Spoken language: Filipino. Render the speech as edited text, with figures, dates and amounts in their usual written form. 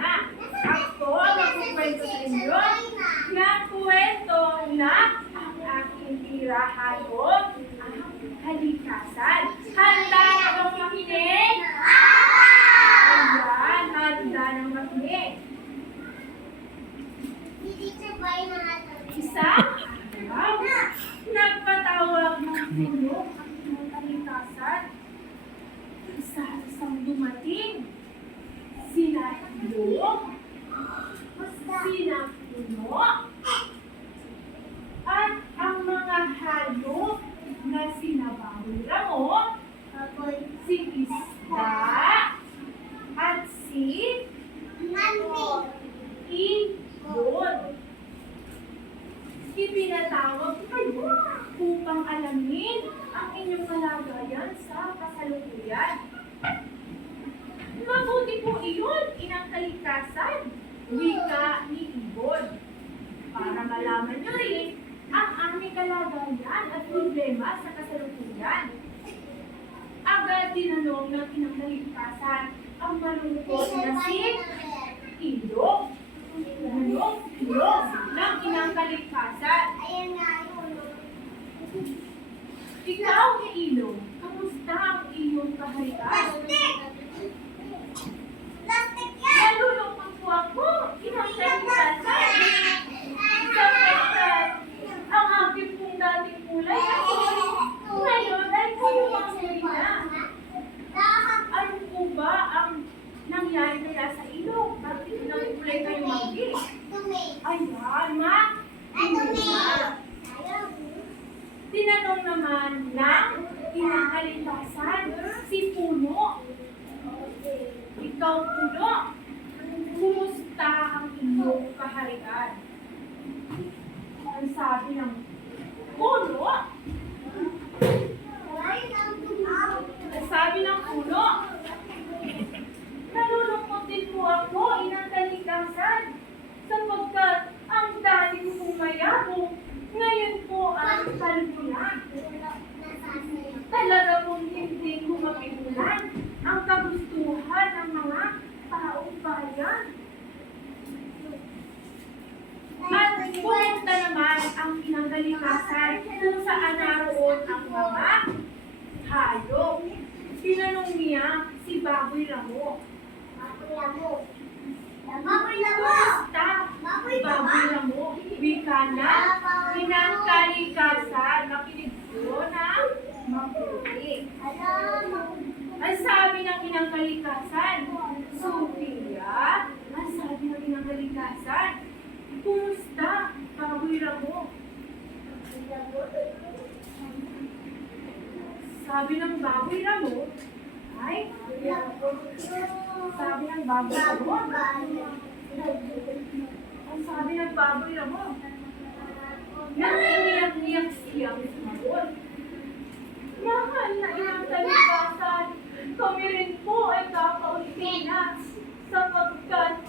na. Ako ang magkukwento sa inyo ng kwento na ang aking tirahan o ang kalikasan. Handa na bang makinig? Ayan, handa nang makinig. Isang araw, nagpatawag ng puno ang inyong kalikasan. Isa-isang dumating. Sina Ilog, sina Puno, at ang mga hayop na sina Bawi-Ramo, si Isda, at si Ibon. Ipinatawag kayo upang alamin ang inyong kalagayan sa kasalukuyan. Mabuti po iyon, inang kalikasan, wika ni Ibon. Para malaman nyo rin ang aming kalagayan at problema sa kasalukuyan. Agad tinanong ng inang kalikasan ang malungkot na si Ilog. Tinanong si Ilog ng inang kalikasan. Ikaw, Ilog, kamusta ang iyong kaharian? Nalulungkot po ako, inang kalikasan. Sapagkat ang aking pong dating kulay ngayon ay pumamuli na. Ano po ba ang nangyari kaya sa ilog? Bakit nang kulay kayo maging? Ayan, ma. Tinanong naman ng inang kalikasan si Puno. Ikaw, Puno, kumusta ang iyong kaharian? Ang sabi ng Puno, nalulungkot din po ako, inang kalikasan, sapagkat ang dati ko pong mayabong, ngayon po ang kalukulan. Talaga pong hindi ko mapigulan ang kagustuhan ng mga taong bayan. At pumunta naman ang inang kalikasan kung saan naroon ang mga hayop. Tinanong niya si Bawi-Ramo. Kumusta, Bawi-Ramo? Wika na inang kalikasan. Makinig po na mabuti. Ang sabi ng inang kalikasan, Sophia, ang sabi ng inang kalikasan, kumusta, Bawi-Ramo? Sabi ng Bawi-Ramo, nangiyak-iyak siyang sumagot. Mahal na inang kalikasan, kami rin po ay kakauti na sapagkat